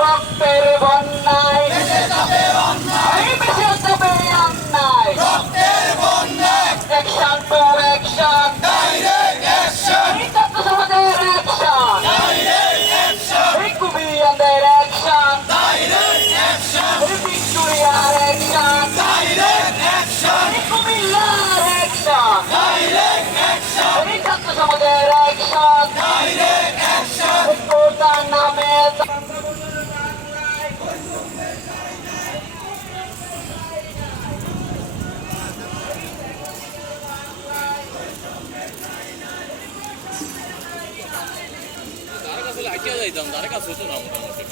রক্তের বন্যায় এই বেশি যাবে অন্যায় অ্যাকশন টু অ্যাকশন এই ছাত্র সমাজের অ্যাকশন এই কুমিল্লাদের অ্যাকশন এই ভিক্টোরিয়ার অ্যাকশন এই কুমিল্লার অ্যাকশন এই ছাত্র সমাজের অ্যাকশন কোটার নামে আইটিয়া যাইতাম তার কাছে হতো না মোটামুটি